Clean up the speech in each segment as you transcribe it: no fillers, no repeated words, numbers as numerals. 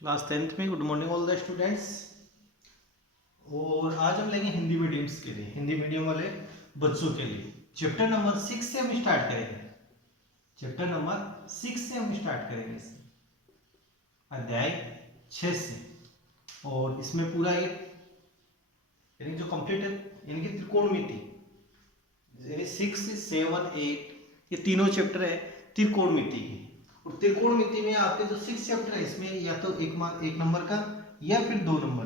Class 10th में good morning all the students. और आज हम लेंगे हिंदी मीडियम्स के लिए, हिंदी मीडियम वाले बच्चों के लिए चैप्टर नंबर 6 से हम स्टार्ट करेंगे। चैप्टर नंबर 6 से हम स्टार्ट करेंगे, अध्याय 6 से। और इसमें पूरा एक यानी जो कंप्लीट है यानी कि त्रिकोणमिति यानी 6, 7, 8 ये तीनों चैप्टर है त्रिकोणमिति के। और त्रिकोणमिति में आपके जो 6 चैप्टर है इसमें या तो एक नंबर का या फिर 2 नंबर,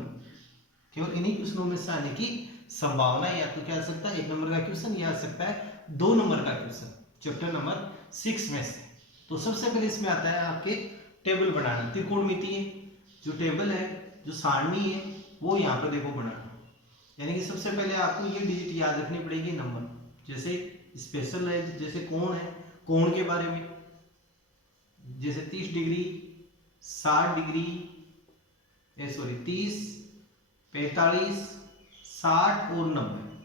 केवल इन्हीं क्वेश्चनों में से आने की संभावना है। या तो क्या आ सकता है 1 नंबर का क्वेश्चन या आ सकता है 2 नंबर का क्वेश्चन चैप्टर नंबर 6 में से। तो सबसे पहले इसमें आता है आपके टेबल बनाना। त्रिकोणमिति है जो टेबल है जो सारणी है वो यहाँ पर देखो बनाना। यानी कि सबसे पहले आपको ये डिजिट याद रखनी पड़ेगी नंबर, जैसे स्पेशल है, जैसे कोण है, कोण के बारे में जैसे 30 डिग्री 60 डिग्री 30 45 60 और 90,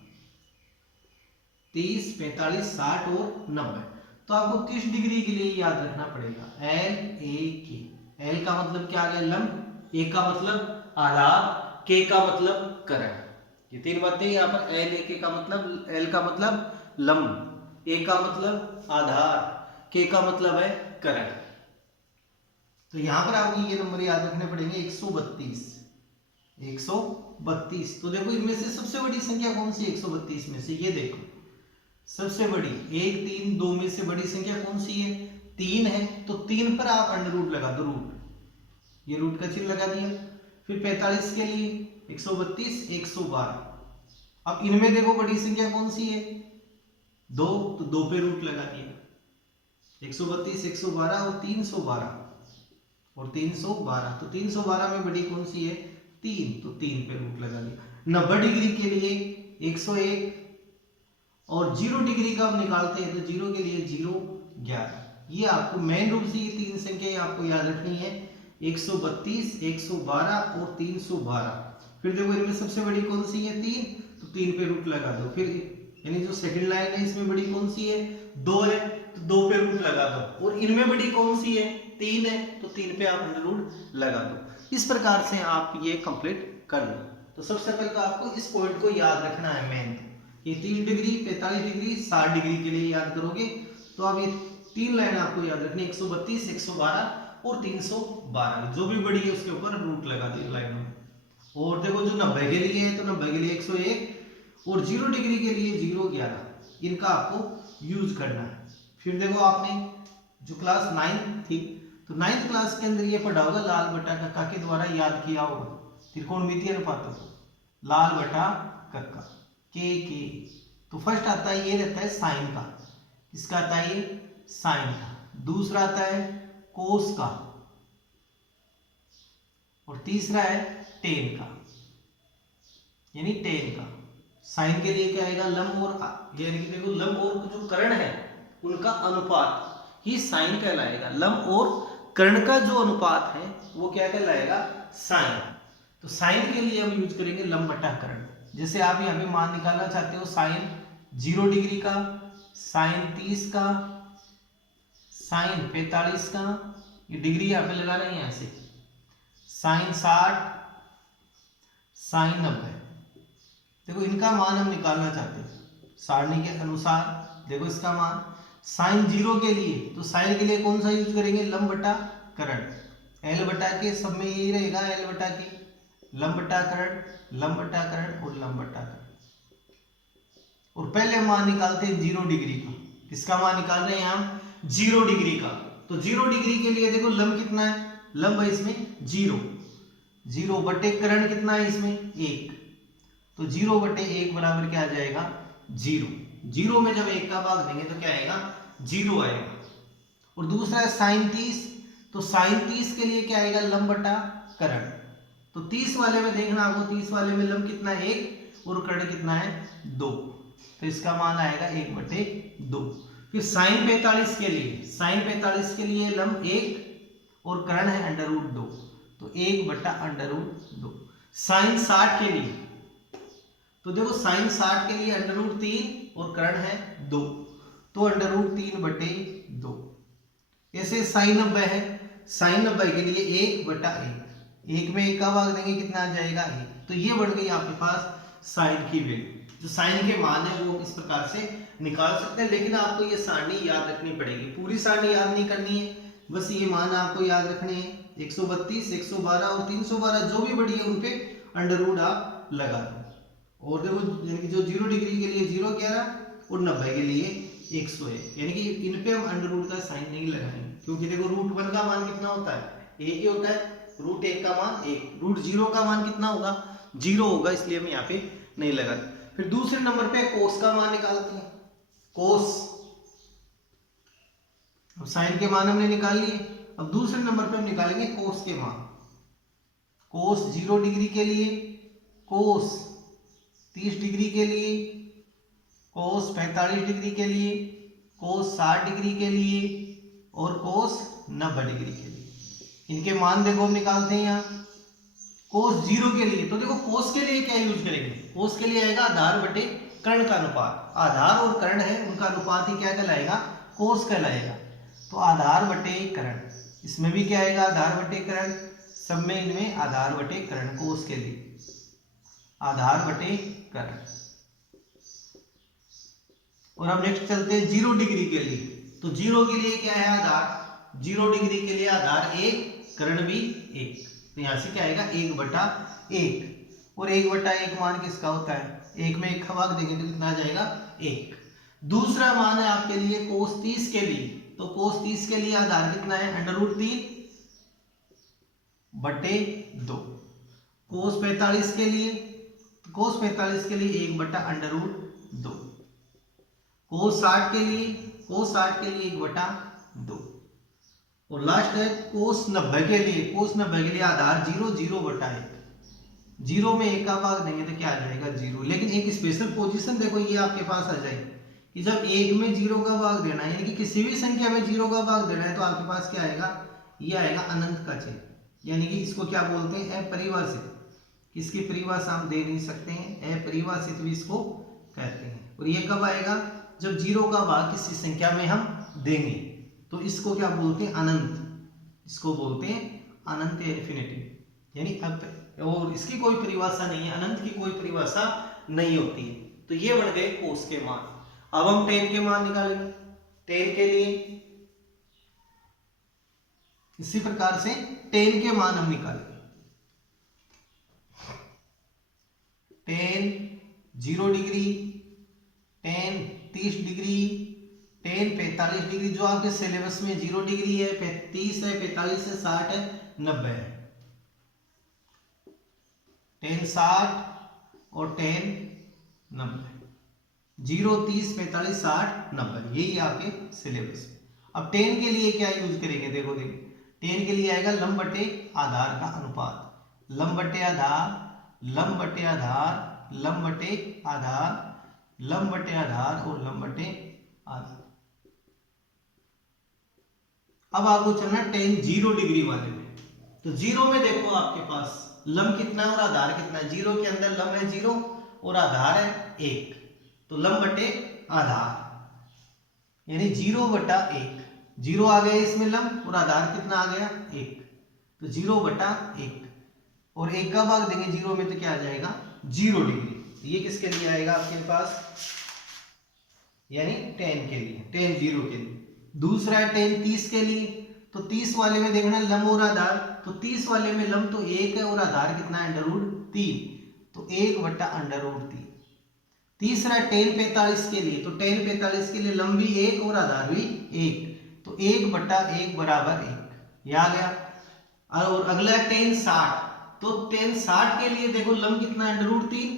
30 45 60 और 90। तो आपको 30 डिग्री के लिए याद रखना पड़ेगा एल ए के। एल का मतलब क्या आ गया लंब, ए का मतलब आधार, के का मतलब करण। ये तीन बातें यहाँ पर एल ए के का मतलब, एल का मतलब लंब, ए का मतलब आधार, के का मतलब है करण। तो यहां पर आपको ये नंबर याद रखने पड़ेंगे 132। 132 तो देखो इनमें से सबसे बड़ी संख्या कौन सी है 132 में से, ये देखो सबसे बड़ी 1 3 2 में से बड़ी संख्या कौन सी है 3 है। तो 3 पर आप अंडर रूट लगा दो, रूट, ये रूट का चिन्ह लगा दिया। फिर 45 के लिए 132 112। अब इनमें देखो बड़ी संख्या कौन सी है 2, तो 2 पे रूट लगा दिया। 132 112 और 312 और 312, तो 312 में बड़ी कौन सी है 3, तो 3 पे रूट लगा दिया। 90 डिग्री के लिए 101 और 0 डिग्री का हम निकालते हैं तो 0 के लिए 0 11। ये आपको मेन रूप से ये तीन संख्या आपको याद रखनी है 132 112 और 312। फिर देखो इनमें सबसे बड़ी कौन सी है 3, तो 3 पे रूट लगा दो। फिर यानी जो सेकंड लाइन है इसमें बड़ी कौन सी है 2 है, तो 2 पे रूट लगा दो। और इनमें बड़ी कौन सी है 3 है, तो 3 पे आप अंडर रूट लगा दो। इस प्रकार से आप ये कंप्लीट कर लो। तो सबसे पहले तो आपको इस पॉइंट को याद रखना है मेन, ये 30 डिग्री 45 डिग्री 60 डिग्री के लिए याद करोगे तो अब ये तीन लाइन आपको याद रखनी 132 112 और 312, जो भी बड़ी है उसके ऊपर रूट लगा दी लाइनों में। और देखो जो 90 के लिए है तो 90 के लिए 101 और 0 डिग्री के लिए 0 11, इनका आपको यूज करना है। फिर देखो आपने जो क्लास 9 थी तो 9th क्लास के अंदर ये पढ़ा होगा लाल बटा कक्का के द्वारा याद किया होगा त्रिकोणमितीय अनुपातों को, लाल बटा कक्का के। तो फर्स्ट आता है ये रहता है साइन का, इसका आता है ये साइन का। दूसरा आता है कोस का और तीसरा है टेन का, यानी टेन का। साइन के लिए क्या आएगा लंब और यानी कि देखो लंब और जो कर्ण है उनका अनुपात ही साइन कहलाएगा। लंब और कर्ण का जो अनुपात है वो क्या कहलाएगा साइन। तो साइन के लिए हम यूज करेंगे लंब बटा कर्ण। जैसे आप यहाँ पे मान निकालना चाहते हो साइन 0 डिग्री का, साइन 30 का, साइन 45 का, ये डिग्री यहाँ पे लगा रहे हैं यहाँ से, साइन 60, साइन 90। देखो इनका मान हम निकालना चाहते हैं सारणी के अनुसार। देखो इसका मान साइन 0 के लिए, तो साइन के लिए कौन सा यूज करेंगे लंब बटा कर्ण। एल बटा के सब में यही रहेगा, एल बटा के लंब बटा कर्ण, लंब बटा कर्ण और लंब बटा कर्ण। और पहले मान निकालते हैं 0 डिग्री का। किसका मान निकाल रहे हैं हम 0 डिग्री का। तो 0 डिग्री के लिए देखो लंब कितना है, लंब है इसमें 0, 0 बटे कर्ण कितना है इसमें 1, तो 0 बटे 1 बराबर क्या आ जाएगा 0। 0 में जब 1 का भाग देंगे तो क्या आएगा 0 आएगा। और दूसरा है साइन 30, तो साइन 30 के लिए क्या आएगा लंब बटा कर्ण। तो 30 वाले में देखना आपको, 30 वाले में लंब कितना है 1 और कर्ण कितना है 2, तो इसका मान आएगा 1 बटे 2। फिर साइन 45 के लिए, साइन 45 के लिए लंब 1 और कर्ण है अंडर रूट 2, तो 1 बटा अंडर रूट 2। साइन 60 के लिए, तो देखो साइन 60 के लिए अंडर रूट 3 और कर्ण है 2, तो अंडर रूट 3 बटे 2। ऐसे साइन 90 है, साइन 90 के लिए 1 बटा 1, एक में एक का भाग देंगे कितना आ जाएगा 1। तो ये बढ़ गई आपके पास साइन की वैल्यू। जो साइन के मान है वो इस प्रकार से निकाल सकते हैं, लेकिन आपको ये सारणी याद रखनी पड़ेगी। पूरी सारणी याद नहीं करनी है, बस ये मान आपको याद रखने हैं। 132, 112 और 312 जो भी बढ़ी है उन पे अंडर रूट आप लगा दो। और देखो यानी कि जो 0 डिग्री के लिए 0 11 और 90 के लिए 101, यानी कि इन पे हम अंडर रूट का साइन नहीं लगाएंगे, क्योंकि देखो रूट 1 का मान कितना होता है, 1 ही होता है। रूट 1 का मान 1, रूट 0 का मान कितना होगा, 0 होगा, इसलिए हम यहाँ पे नहीं लगाते। फिर दूसरे नंबर पे कोस का मान निकालते हैं। कोस, अब साइन के मान हमने निकाल लिए, अब दूसरे नंबर पे हम निकालेंगे कोस के मान। कोस 0 डिग्री के लिए, कोस 30 डिग्री के लिए, कोस 45 डिग्री के लिए, कोस 60 डिग्री के लिए और कोस 90 डिग्री के लिए। इनके मान देखो हम निकालते हैं यहाँ। कोस 0 के लिए, तो देखो कोस के लिए क्या यूज करेंगे, कोस के लिए आएगा आधार बटे कर्ण का अनुपात। आधार और कर्ण है उनका अनुपात ही क्या कहलाएगा, कोस कहलाएगा। तो आधार बटे कर्ण, इसमें भी क्या आएगा आधार बटे कर्ण, सब में इनमें आधार बटे कर्ण, कोस के लिए आधार बटे कर्ण। और अब नेक्स्ट चलते हैं 0 डिग्री के लिए। तो 0 के लिए क्या है आधार, 0 डिग्री के लिए आधार 1, कर्ण भी 1। तो यहां से क्या आएगा 1/1, और 1/1 मान किसका होता है, 1 में 1 का भाग देंगे तो कितना आ जाएगा 1। दूसरा मान है आपके लिए कोस 30 के लिए। तो कोस 30 के लिए आधार कितना है, √3/2। कोस 45 के लिए, कोस 45 के लिए 1/√2। कोस 60 के लिए, कोस 60 के लिए 1/2। और लास्ट है कोस 90 के लिए। कोस 90 के लिए आधार 0, 0/1। 0 में 1 का भाग देंगे तो क्या आ जाएगा 0। लेकिन एक स्पेशल पोजीशन देखो ये आपके पास आ जाएगी कि जब 1 में 0 का भाग देना है, यानी कि किसी भी संख्या में 0 का भाग देना है, तो आपके पास क्या आएगा, ये आएगा अनंत का चिन्ह, यानी कि इसको क्या बोलते हैं अपरिभाषित। इसकी परिभाषा हम दे नहीं सकते हैं, अपरिभाषित भी इसको कहते हैं। और ये कब आएगा, जब 0 का भाग किसी संख्या में हम देंगे, तो इसको क्या बोलते हैं अनंत, इसको बोलते हैं अनंत इन्फिनिटी, यानी अब और इसकी कोई परिभाषा नहीं है, अनंत की कोई परिभाषा नहीं होती है। तो ये बन गए कोस के मान। अब हम टेन के मान निकालेंगे। टेन के लिए इसी प्रकार से टेन के मान हम निकालेंगे। Ten 0 degree, ten 30 degree, ten 45 degree, जो आपके सिलेबस में 0 डिग्री है, 30 है, 45 है, 60 है, 90 है। टेन 60 और टेन 90, 0, 30, 45, 60, 90, यही आपके सिलेबस में। अब टेन के लिए क्या यूज करेंगे, देखो टेन के लिए आएगा लंब बटे आधार का अनुपात। लंब बटे आधार, लंब बटे आधार, लंब बटे आधार, लंब बटे आधार और लंब बटे आधार। अब आपको चलना टेन 0 डिग्री वाले में। तो 0 में देखो आपके पास लंब कितना है और आधार कितना है। 0 के अंदर लंब है 0 और आधार है 1, तो लंब बटे आधार यानी 0/1। 0 आ गया इसमें लंब और आधार कितना आ गया 1, तो 0/1 और 1 का भाग देंगे 0 में तो क्या आ जाएगा 0 डिग्री। ये किसके लिए आएगा आपके पास, यानी टेन के लिए, टेन 0 के लिए। दूसरा है टेन 30 के लिए। तो 30 वाले में देखना लंब और आधार, तो 30 वाले में लंब तो 1 है और आधार कितना है √3, तो 1/√3। तीसरा टेन 45 के लिए। तो टेन 45 के लिए लंब भी 1 और आधार भी 1, तो 1/1 बराबर 1, ये आ गया। और अगला टेन 60। तो टेन 60 के लिए देखो लंब कितना है √3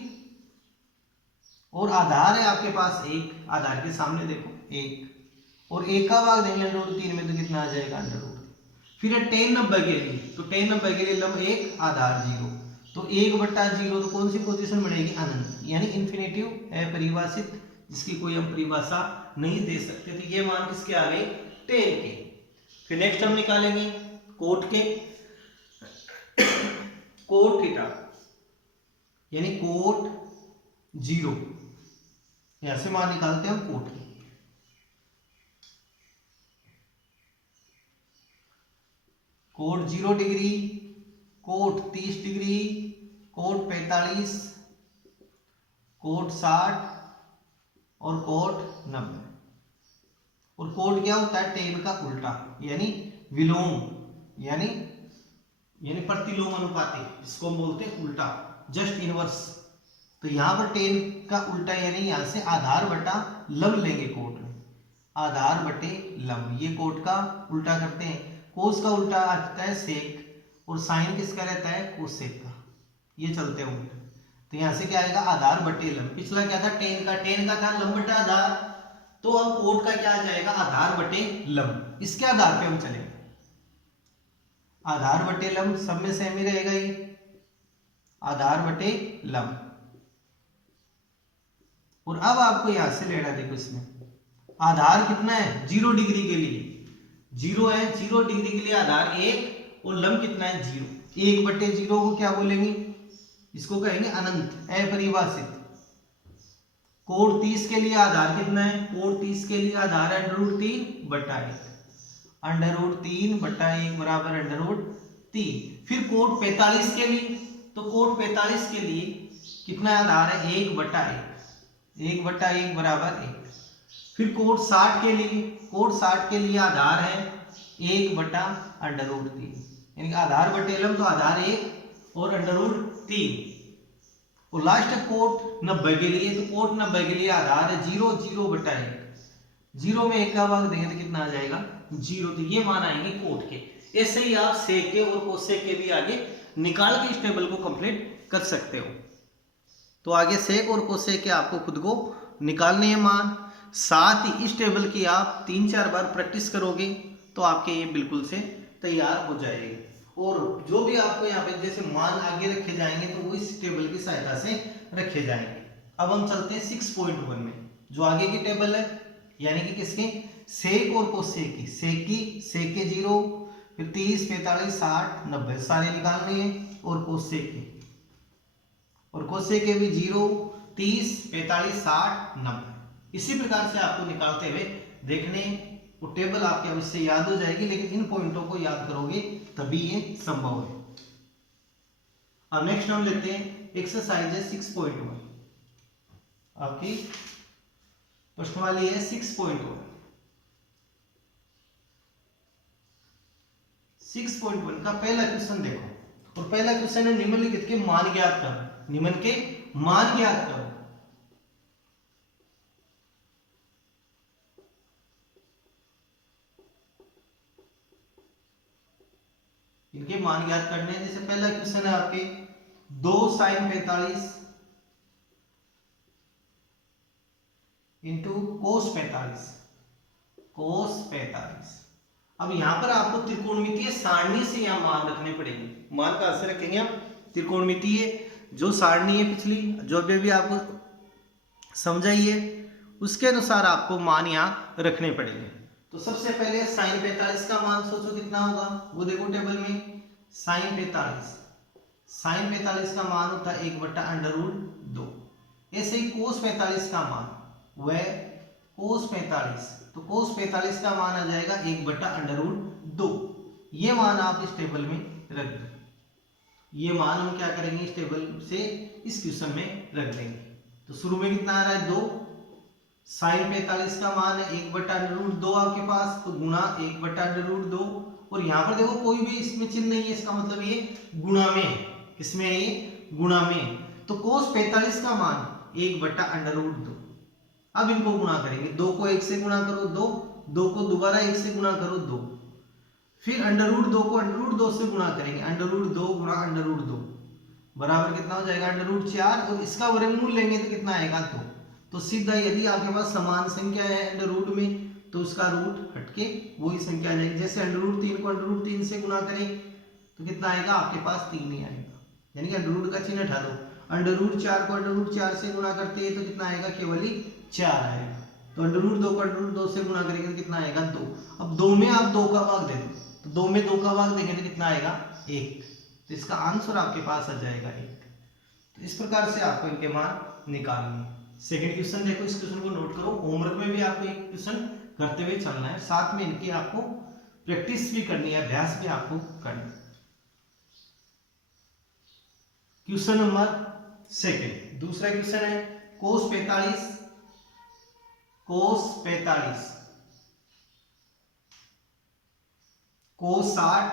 और आधार है आपके पास 1, आधार के सामने देखो 1 और 1 का भाग देंगे √3 में तो कितना आ जाएगा √3। फिर है टेन 90 के लिए। तो टेन 90 के लिए लंब 1 आधार 0, तो 1/0, तो कौन सी पोजीशन बनेगी अनंत, यानी इन्फिनेटिव अपरिभाषित, जिसकी कोई हम परिभाषा नहीं दे सकते। तो ये मान किसके आ गए टेन के। फिर नेक्स्ट हम निकालेंगे कोट के। कोट थीटा यानी कोट 0, ऐसे मान निकालते हैं हम कोट के। कोट 0 डिग्री, कोट 30 डिग्री, कोट 45, कोट 60 और कोट 90। और कोट क्या होता है? टेन का उल्टा, यानी विलोम, यानी प्रतिलोम अनुपाती, जिसको हम बोलते हैं उल्टा, जस्ट इनवर्स। तो यहाँ पर टेन का उल्टा यानी यहाँ से आधार बटा लंब लेंगे कोट में, आधार बटे लंब, ये कोट का उल्टा करते हैं। कोस का उल्टा आता है सेक, और साइन किसका रहता है? कोसेक का। ये चलते हैं उल्टे। तो यहाँ से क्या आएगा? आधार बटे लंब। पिछला क्या था? टेन का था लंब बटा आधार, तो अब कोट का क्या आ जाएगा? आधार बटे लंब। इसके आधार पे हम चलेंगे, आधार बटे लंब सब में सेम ही रहेगा ये, आधार बटे लंब। और अब आपको यहां से लेना, देखो इसमें आधार कितना है? 0 डिग्री के लिए 0 है, 0 डिग्री के लिए आधार 1, और लंब कितना है? 0। 1 बटे 0 को क्या बोलेंगे? इसको कहेंगे अनंत, अपरिभाषित। कोण 30 के लिए आधार कितना है? कोण 30 के लिए आधार है √3 बटा 1, √3 बटा 1 बराबर √3। फिर कोण 45 के लिए, तो कोण 45 के लिए कितना आधार है? 1 बटा 1, 1 बटा 1 बराबर 1। फिर कोण 60 के लिए, कोण 60 के लिए आधार है 1 बटा √3, यानी आधार बटे लंब, तो आधार 1 और √3। और लास्ट कोट 90 के लिए, तो कोट 90 के लिए आधार है 0, 0 बटा 1, 0 में 1 का भाग देंगे तो कितना आ जाएगा? 0। तो ये मान आएंगे कोट के। ऐसे ही आप सेक के और कोसेक के भी आगे निकाल के इस टेबल को कंप्लीट कर सकते हो। तो आगे सेक और कोसेक के आपको खुद को निकालने हैं मान। साथ ही इस टेबल की आप 3-4 बार प्रैक्टिस करोगे तो आपके ये बिल्कुल से तैयार हो जाएगी। और जो भी आपको यहाँ पे जैसे मान आगे रखे जाएंगे तो वो इस टेबल की सहायता से रखे जाएंगे। अब हम चलते हैं 6.1 में, जो आगे की टेबल है, यानी कि किसके? सेक और कोसेक की। सेक के 0, फिर 30, 45, 60, 90 सारे निकालने हैं, और कोसेक के भी 0, 30, 45, 60, 90। इसी प्रकार से आपको निकालते हुए देखने, वो टेबल आपके अवश्य याद हो जाएगी, लेकिन इन पॉइंटों को याद करोगे तभी ये संभव है। अब नेक्स्ट हम लेते हैं एक्सरसाइज 6.1। आपकी प्रश्न वाली है 6.1। 6.1 का पहला क्वेश्चन देखो, और पहला क्वेश्चन है निम्नलिखित के मान ज्ञात करो। निम्न के मान ज्ञात करो। इनके मान ज्ञात करने हैं। जैसे पहला क्वेश्चन है आपके 2 sin 45 इंटू cos 45, cos 45। अब यहां पर आपको त्रिकोणमितीय सारणी से यहां मान रखने पड़ेंगे। मान कहां से रखेंगे आप? त्रिकोणमितीय जो सारणी है पिछली, जो भी आपको समझाइए, उसके अनुसार आपको मान यहां रखने पड़ेंगे। तो सबसे पहले sin 45 का मान सोचो कितना होगा, वो देखो टेबल में। sin 45 का मान होता है 1 बटा √2। ऐसे ही cos 45 का मान, वह cos 45, तो cos 45 का मान आ जाएगा 1 बटा √2। ये मान आप इस टेबल में रख दो। ये मान हम क्या करेंगे? इस टेबल से इस क्वेश्चन में रख देंगे। तो शुरू में कितना आ रहा है? 2। sin 45 का मान है 1 बटा √2 आपके पास, तो गुणा 1 बटा √2। और यहाँ पर देखो कोई भी इसमें चिन्ह नहीं है, इसका मतलब ये गुणा में है। किसमें है ये? गुणा में। तो cos 45 का मान 1 बटा √2। अब इनको गुणा करेंगे, 2 को 1 से गुणा करो 2, 2 को दोबारा 1 से गुणा करो 2, फिर √2 को √2 से गुणा करेंगे, √2 गुणा √2 बराबर कितना हो जाएगा? √4। और इसका वर्गमूल लेंगे तो कितना आएगा? 2। तो सीधा यदि आपके पास समान संख्या है √, में तो उसका रूट हटके वही संख्या आ जाएगी। जैसे √3 को √3 से गुणा करें तो कितना आएगा? आपके पास 3 ही आएगा, यानी कि √ का चिन्ह हटा दो। √4 को √4 से गुणा करते हैं तो कितना आएगा? केवल ही 4 आएगा। तो √2 को √2 से गुणा करेंगे तो कितना आएगा? 2। अब 2 में आप 2 का भाग दे दो, तो 2 में 2 का भाग देंगे तो कितना आएगा? 1। तो इसका आंसर आपके पास आ जाएगा 1। तो इस प्रकार से आपको इनके मान निकालने हैं। सेकंड क्वेश्चन देखो, इस क्वेश्चन को नोट करो। होमवर्क में भी आपको एक क्वेश्चन करते हुए चलना है, साथ में इनकी आपको प्रैक्टिस भी करनी है, अभ्यास भी आपको करना है। क्वेश्चन नंबर सेकंड, दूसरा क्वेश्चन है cos 45 cos 60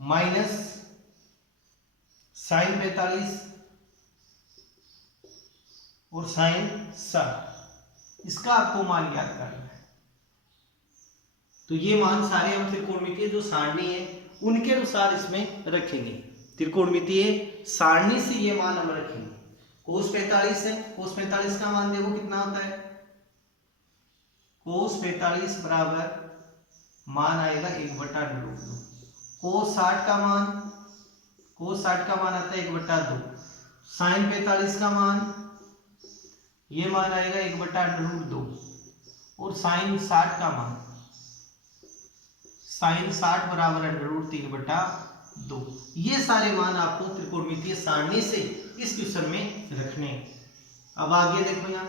माइनस sin 45 और sin 60, इसका आपको मान याद करना है। तो ये मान सारे हम त्रिकोणमितीय जो सारणी है उनके अनुसार इसमें रखेंगे। त्रिकोणमितीय सारणी से ये मान हम रखेंगे। cos 45 है, cos 45 का मान देखो कितना होता है, cos 45 बराबर मान आएगा 1/√2। cos 60 का मान, cos 60 का मान आता है 1/2। sin 45 का मान, ये मान आएगा 1/√2। और sin 60 का मान, sin 60 बराबर √3/2। ये सारे मान आपको त्रिकोणमितीय सारणी से इस क्वेश्चन में रखने हैं। अब आगे देखो यहाँ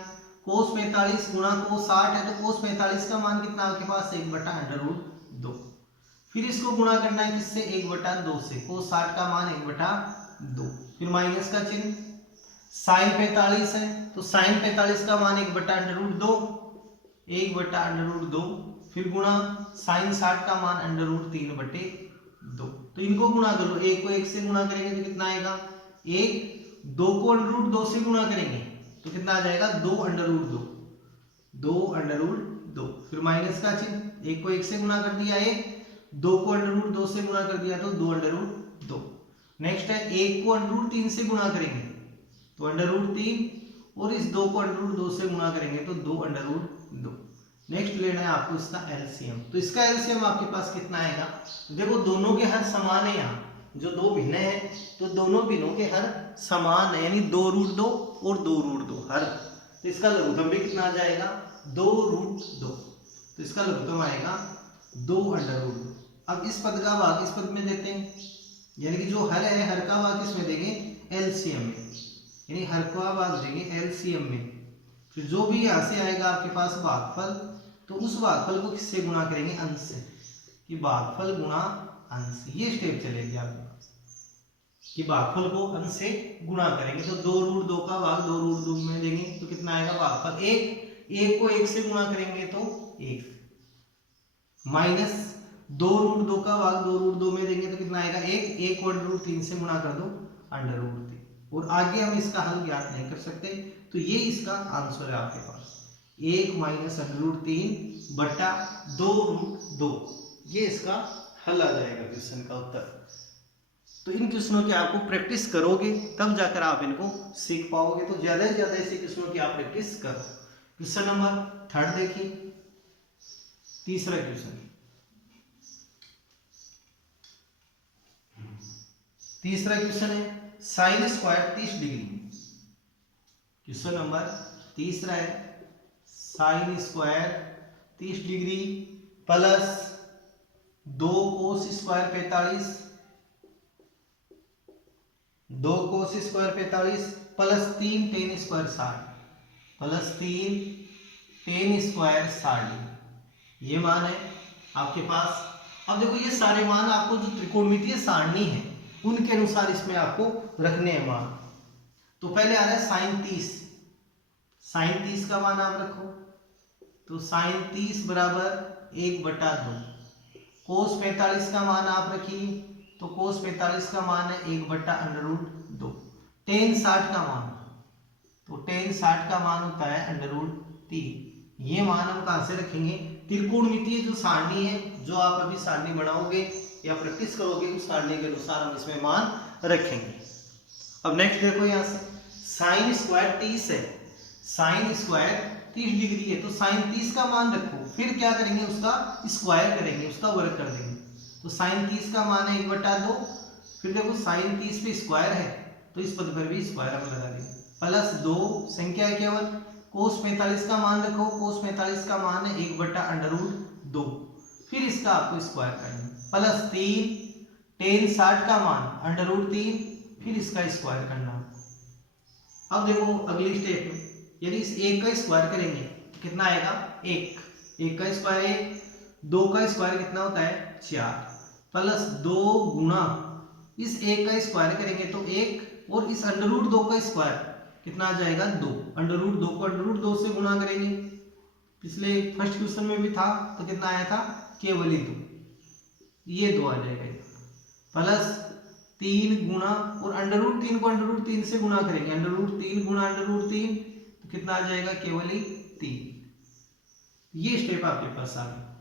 cos 45 गुणा cos 60 है, तो cos 45 का मान कितना आपके पास 1/√2। फिर इसको गुणा करना है किससे, 1/2 से। cos 60 का मान 1/2, फिर माइनस का चिन्ह। sin 45 है तो sin 45 का मान 1/√2, 1/√2, फिर गुणा sin 60 का मान √3/2। तो इनको गुणा करो, एक को एक से गुणा करेंगे तो कितना आएगा, 1, 2 को √2 से गुणा करेंगे तो कितना आ जाएगा, 2√2, 2√2, फिर माइनस का चिन्ह। एक को एक से गुणा कर दिया 1, 2 को √2 से गुणा कर दिया तो 2√2। नेक्स्ट है 1 को √3 से गुणा करेंगे तो √3, और इस 2 को √2 से गुणा करेंगे तो 2√2। नेक्स्ट लेना है आपको इसका एलसीएम। तो इसका एलसीएम आपके पास कितना आएगा, देखो दोनों के हर समान है, यहाँ जो दो भिन्न है तो दोनों भिन्नों के हर समान है, यानी 2√2 और 2√2 हर। तो इसका लघुत्तम भी कितना आ जाएगा, 2√2। तो इसका लघुत्तम आएगा 2√2। अब इस पद का भाग इस पद में देते हैं, यानी कि जो हर है हर का भाग किसमें देंगे, एलसीएम में, यानी हर का भाग देंगे एलसीएम में। फिर जो भी यहाँ से आएगा आपके पास भागफल, तो उस भागफल को किससे गुणा करेंगे, अंश से, कि भागफल गुणा अंश। ये स्टेप चलेगी आपके पास कि भागफल को अंश से गुणा करेंगे। तो 2√2 का भाग 2√2 में देंगे तो कितना आएगा भागफल 1, 1 को 1 से गुणा करेंगे तो 1, माइनस 2√2 का भाग 2√2 में देंगे तो कितना आएगा 1, 1 को √3 से गुणा कर दो √3। और आगे हम इसका हल ज्ञात नहीं कर सकते, तो ये इसका आंसर है आपके पास 1 माइनस √3/2√2। ये इसका हल आ जाएगा क्वेश्चन का उत्तर। तो इन क्वेश्चनों की आपको प्रैक्टिस करोगे तब जाकर आप इनको सीख पाओगे। तो ज्यादा से ज्यादा ऐसे क्वेश्चनों की आप प्रैक्टिस करो। क्वेश्चन नंबर 3 देखिए, तीसरा क्वेश्चन, तीसरा क्वेश्चन है sin square 30 degree. Question number तीसरा है sin square 30 degree plus 2 cos square 45, 2 cos square 45 plus 3 tan square 60, plus 3 tan square 60। ये मान है आपके पास। अब देखो ये सारे मान आपको जो त्रिकोणमितीय सारणी है उनके अनुसार इसमें आपको रखने हैं मान। तो पहले आ रहा है sin 30, sin 30 का मान आप रखो, तो sin 30 बराबर 1/2। cos 45 का मान आप रखिए, तो cos 45 का मान है 1/√2। tan 60 का मान, तो tan 60 का मान होता है √3। ये मान हम कहां से रखेंगे, त्रिकोणमितीय जो सारणी है, जो आप अभी सारणी बनाओगे या प्रैक्टिस करोगे उस सारणी के अनुसार हम इसमें मान रखेंगे। अब नेक्स्ट देखो यहाँ से sin स्क्वायर 30 है, sin स्क्वायर 30 डिग्री है, तो sin 30 का मान रखो, फिर क्या करेंगे उसका स्क्वायर करेंगे, उसका वर्ग कर देंगे। तो sin 30 का मान है 1/2, फिर देखो sin 30 पे स्क्वायर है तो इस पद पर भी स्क्वायर हम लगा देंगे, प्लस 2 संख्या है केवल। cos 45 का मान रखो, cos 45 का मान है 1/√2, फिर इसका आपको स्क्वायर करना, प्लस 3 tan 60 का मान √3, फिर इसका स्क्वायर करना। अब देखो अगली स्टेप में यदि इस 1 का स्क्वायर करेंगे तो कितना आएगा 1, 1 का स्क्वायर 1, 2 का स्क्वायर कितना होता है 4, प्लस 2 गुणा इस एक का स्क्वायर करेंगे तो एक, और इस अंडर रूट 2 का स्क्वायर कितना आ जाएगा 2। अंडर रूट 2 को अंडर रूट 2 से गुणा करेंगे, पिछले फर्स्ट क्वेश्चन में भी था तो कितना आया था केवल ही 2, ये 2 आ जाएगा, प्लस 3 गुणा, और अंडर रूट 3 को अंडर रूट 3 से गुणा करेंगे, अंडर रूट 3 गुणा अंडर रूट 3 तो कितना आ जाएगा केवल ही 3। ये स्टेप आपके पास आ गया।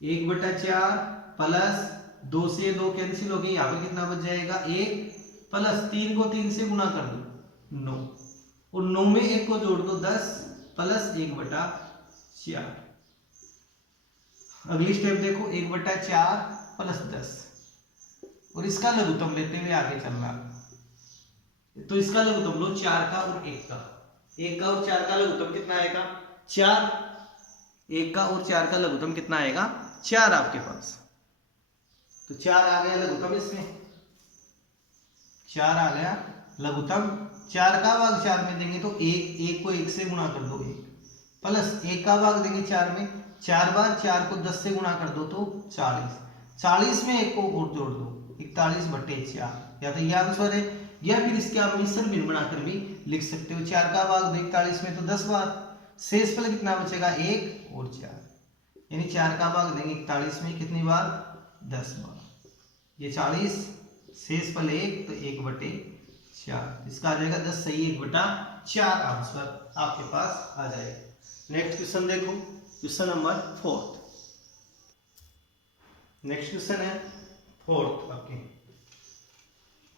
1/4 प्लस 2 से 2 कैंसिल हो गई, यहाँ पे कितना बच जाएगा 1, प्लस 3 को 3 से गुणा कर दो 9, और 9 में 1 को जोड़ दो 10, प्लस 1/4। अगली स्टेप देखो 1/4 प्लस 10, और इसका लघुत्तम लेते हुए आगे चलना। तो इसका लघुत्तम लो 4 का और 1 का, 1 का और 4 का लघुत्तम कितना आएगा 4, 1 का और 4 का लघुत्तम कितना आएगा 4 आपके पास। तो 4 आ गया लघुत्तम, इसमें 4 आ गया लघुत्तम। 4 का भाग 4 में देंगे तो 1 को 1 से गुणा कर दो 1, प्लस 1 का भाग देंगे 4 में, 4 बार 4 को 10 से गुणा कर दो तो 40, 40 में 1 को और जोड़ दो 41/4, या तो ये आंसर है, या फिर इसके आप मिश्रण भिन्न बनाकर भी लिख सकते हो। 4 का भाग 41 में तो 10 बार, शेष फल कितना बचेगा 1 और 4, यानी 4 का भाग देंगे 41 में कितनी बार 10 बार, ये 40, शेष फल 1 तो 1/4, इसका आ जाएगा 10 सही 1/4 आंसर आपके पास आ जाएगा। नेक्स्ट क्वेश्चन देखो, क्वेश्चन नंबर 4। नेक्स्ट क्वेश्चन है 4th आपके,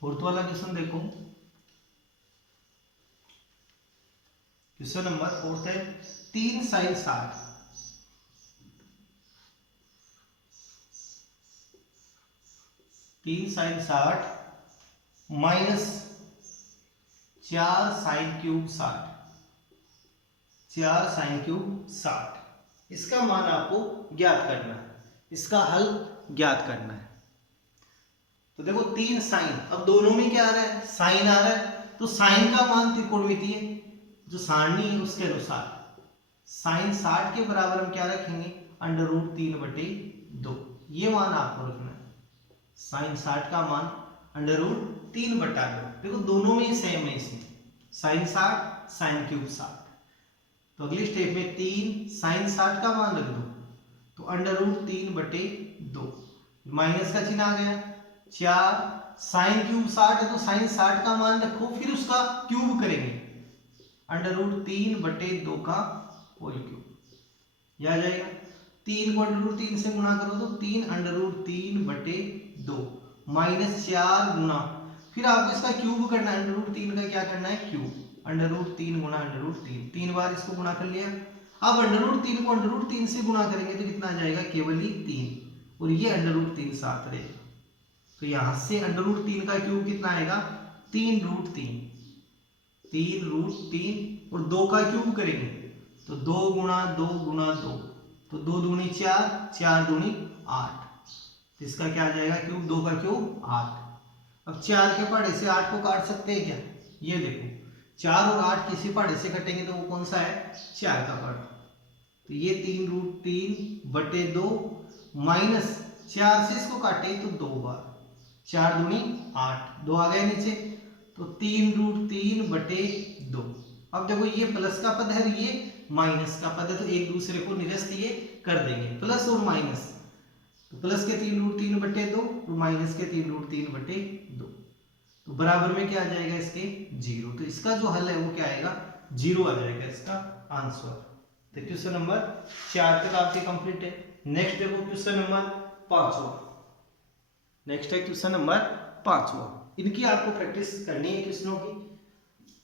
4th वाला क्वेश्चन देखो। क्वेश्चन नंबर 4th है 3 sin 60, 3 sin 60 minus 4 sin cube 60, 4 sin cube 60, इसका मान आपको ज्ञात करना है, इसका हल ज्ञात करना है। तो देखो 3 साइन, अब दोनों में क्या आ रहा है साइन आ रहा है, तो साइन का मान त्रिकोणमितीय जो सारणी है उसके अनुसार साइन 60 के बराबर हम क्या रखेंगे √3/2, ये मान आपको रखना है, साइन 60 का मान √3/2। देखो दोनों में सेम है, इसमें साइन 60 साइन क्यूब 60। तो अगली स्टेप में 3 साइन 60 का मान रख दो तो √3/2, माइनस का चिन्ह आ गया, 4 साइन क्यूब 60 है तो साइन 60 का मान रखो, फिर उसका क्यूब करेंगे √3/2 का होल क्यूब, यह आ जाएगा। 3 को √3 से गुणा करो तो 3 √3/2 माइनस 4 गुणा, फिर आपको इसका क्यूब करना है, √3 का क्या करना है क्यूब, √3 गुणा √3, 3 बार इसको गुणा कर लिया। अब √3 को √3 से गुणा करेंगे तो कितना आ जाएगा केवल ही 3, और ये √3 साथ रहेगा, तो यहां से √3 का क्यूब कितना आएगा 3√3, 3√3, और 2 का क्यूब करेंगे तो 2 गुणा 2 गुणा 2, तो 2 दूनी 4, 4 दूनी 8, तो इसका क्या आ जाएगा क्यूब, 2 का क्यूब 8। अब 4 के पहाड़े से 8 को काट सकते हैं क्या, ये देखो 4 और 8 किसी पहाड़े से कटेंगे तो वो कौन सा है 4 का पहाड़ा, तो ये 3√3/2 माइनस 4 से इसको काटे तो 2 बार, 4 दूनी 8, 2 आ गया नीचे, तो 3√3/2। अब देखो ये प्लस का पद है, ये माइनस का पद है, तो एक दूसरे को निरस्त ये कर देंगे, प्लस और माइनस, तो प्लस के 3√3/2 और माइनस के 3√3/2, तो बराबर में क्या आ जाएगा इसके 0, तो इसका जो हल है वो क्या आएगा 0 आ जाएगा इसका आंसर। तो क्वेश्चन नंबर 4 तक आपके कंप्लीट है। नेक्स्ट देखो क्वेश्चन नंबर 5वां, नेक्स्ट है क्वेश्चन नंबर 5वां, इनकी आपको प्रैक्टिस करनी है क्वेश्चनों की,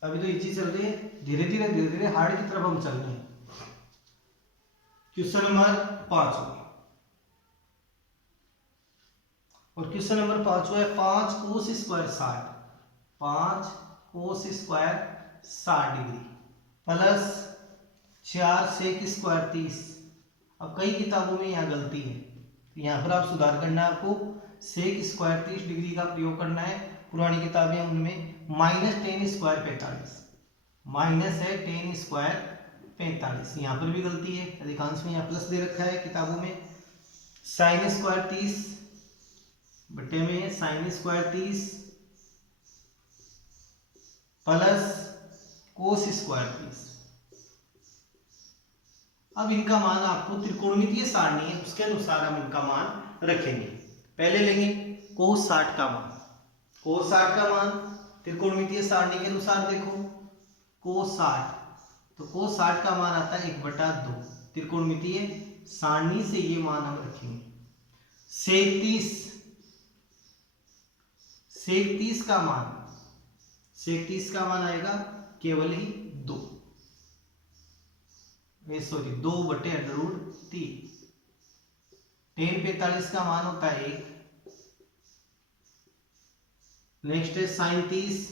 अभी तो इजी चल रही है, धीरे धीरे हार्ड की तरफ हम चल रहे हैं। क्वेश्चन नंबर 5वां, और क्वेश्चन नंबर 5वां है 5 cos square 60, 5 cos square 60 degree plus 4 sec square 30। अब कई किताबों में यहाँ गलती है, तो यहाँ पर आप सुधार करना है, आपको sec स्क्वायर 30 डिग्री का प्रयोग करना है। पुरानी किताबें उनमें -10 स्क्वायर 45, माइनस है 10 स्क्वायर 45, यहाँ पर भी गलती है, अधिकांश में यहाँ प्लस दे रखा है किताबों में। साइन स्क्वायर 30 बटे में sine square 30 plus cos square 30। अब इनका मान आपको त्रिकोणमितीय सारणी है उसके अनुसार हम इनका मान रखेंगे। पहले लेंगे कोस 60 का मान। कोस 60 का मान त्रिकोणमितीय सारणी के अनुसार देखो, कोस 60, तो कोस 60 का मान आता है 1/2। त्रिकोणमितीय सारणी से ये मान हम रखेंगे। सेक 30 का मान, सेक 30 का मान आएगा केवल ही 2, सॉरी 2/√3। tan 45 का मान होता है 1। नेक्स्ट है साइन 30,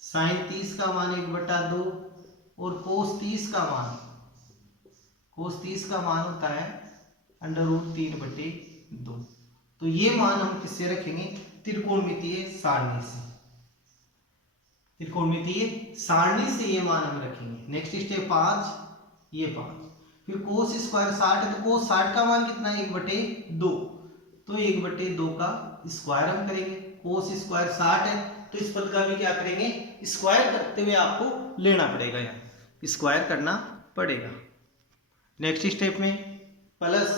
साइन 30 का मान 1/2 और कोस 30 का मान, कोस 30 का मान होता है √3/2। तो ये मान हम किससे रखेंगे? त्रिकोणमितीय सारणी से। त्रिकोणमितीय सारणी से ये मान हम रखेंगे। नेक्स्ट स्टेप 5, ये 5। फिर कोस स्क्वायर 60 है, तो कोस 60 का मान कितना है? 1/2। तो 1/2 का स्क्वायर हम करेंगे। कोस स्क्वायर 60 है तो इस पद का भी क्या करेंगे? स्क्वायर करते हुए आपको लेना पड़ेगा, यहाँ स्क्वायर करना पड़ेगा। नेक्स्ट स्टेप में प्लस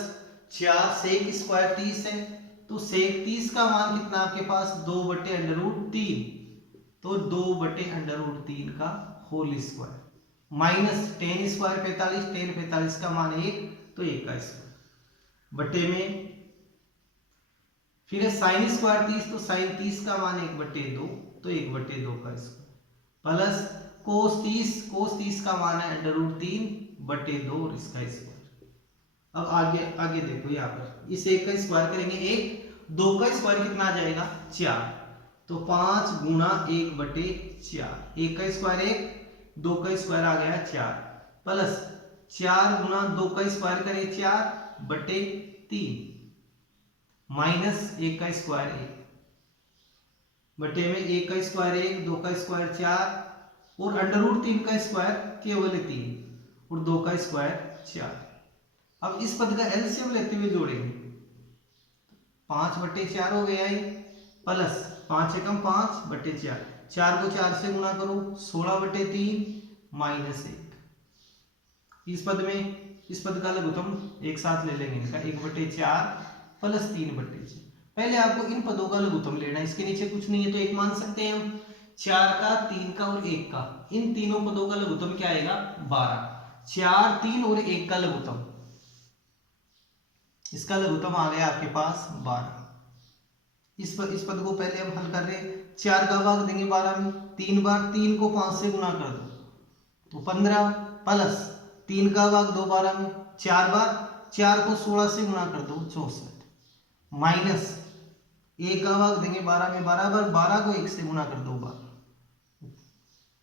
4 सेक स्क्वायर 30 है, तो सेक 30 का मान कितना आपके पास? 2/√3। तो 2/√3 का whole square minus tan square 45, tan 45 का मान 1, तो 1 का स्क्वायर बटे में फिर है साइन स्क्वायर 30, तो साइन 30 का मान 1/2, तो 1/2 का स्क्वायर प्लस कोस 30 का मान है √3/2 और इसका स्क्वायर। अब आगे देखो, यहाँ पर इस 1 का स्क्वायर करेंगे 1, 2 का स्क्वायर कितना आ जाएगा? 4, तो 5 गुणा 1/4। 1 का स्क्वायर 1, 2 का स्क्वायर आ गया 4 प्लस 4 गुणा 2 का स्क्वायर करें 4/3 माइनस 1 का स्क्वायर 1 बटे में 1 का स्क्वायर 1, 2 का स्क्वायर 4 और √3 का स्क्वायर केवल 3 और 2 का स्क्वायर 4। अब इस पद का एलसीएम लेते हुए जोड़ेंगे, 5/4 हो गया है प्लस 5 एकम 5/4, 4 को 4 से गुणा करो 16/3 माइनस 1। इस पद में इस पद का लघुत्तम एक साथ ले लेंगे, इनका 1/4 प्लस 3/4। पहले आपको इन पदों का लघुत्तम लेना है, इसके नीचे कुछ नहीं है तो एक मान सकते हैं हम। 4 का, 3 का और 1 का, इन तीनों पदों का लघुत्तम क्या आएगा? 12। 4, 3 और 1 का लघुत्तम, इसका लघुत्तम आ गया आपके पास 12। इस पद को पहले हम हल कर रहे हैं। 4 का भाग देंगे 12 में, 3 बार 3 को 5 से गुणा कर दो तो 15 प्लस 3 का भाग 2 12 में, 4 बार 4 को 16 से गुणा कर दो 64 माइनस 1 का भाग देंगे 12 में, बराबर 12 को 1 से गुणा कर दो 12,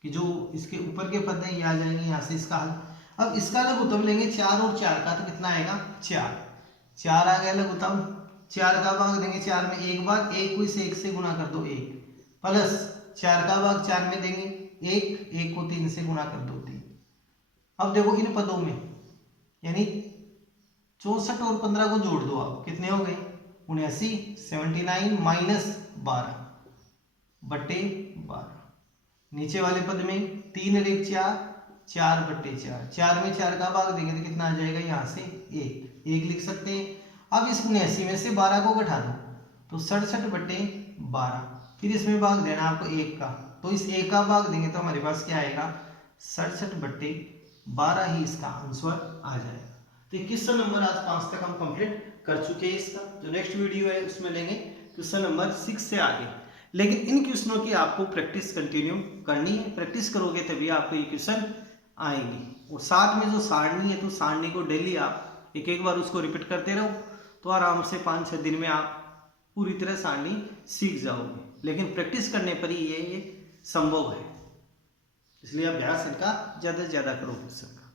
कि जो इसके ऊपर के पद हैं ये आ जाएंगे यहाँ से इसका हल। अब इसका लघुत्तम लेंगे 4 और 4 का, तो कितना आएगा? 4 आ गया लघुत्तम। 4 का भाग देंगे 4 में 1 बार, 1 को इस 1 से गुणा कर दो 1 प्लस 4 का भाग 4 में देंगे 1 को 3 से गुणा कर दो 3। अब देखो इन पदों में यानी 64 और 15 को जोड़ दो आप, कितने हो गए? 79, 79 माइनस 12/12। नीचे वाले पद में 3 और 1 4, 4/4। 4 में 4 का भाग देंगे तो कितना आ जाएगा? यहाँ से 1 लिख सकते हैं। अब इस 79 में से 12 को घटा दो तो 67/12। फिर इसमें भाग देना आपको 1 का, तो इस 1 का भाग देंगे तो हमारे पास क्या आएगा? 67/12 ही इसका आंसर आ जाएगा। तो क्वेश्चन नंबर आज 5 तक हम कंप्लीट कर चुके हैं। इसका जो नेक्स्ट वीडियो है उसमें लेंगे क्वेश्चन नंबर 6 से आगे। लेकिन इन क्वेश्चनों की आपको प्रैक्टिस कंटिन्यू करनी है, प्रैक्टिस करोगे तभी आपको ये क्वेश्चन आएंगे। और साथ में जो सारणी है तो सारणी को डेली आप एक बार उसको रिपीट करते रहो, तो आराम से 5-6 दिन में आप पूरी तरह सारणी सीख जाओगे। लेकिन प्रैक्टिस करने पर ही ये संभव है, इसलिए अभ्यास इनका ज़्यादा से ज़्यादा करो क्वेश्चन का।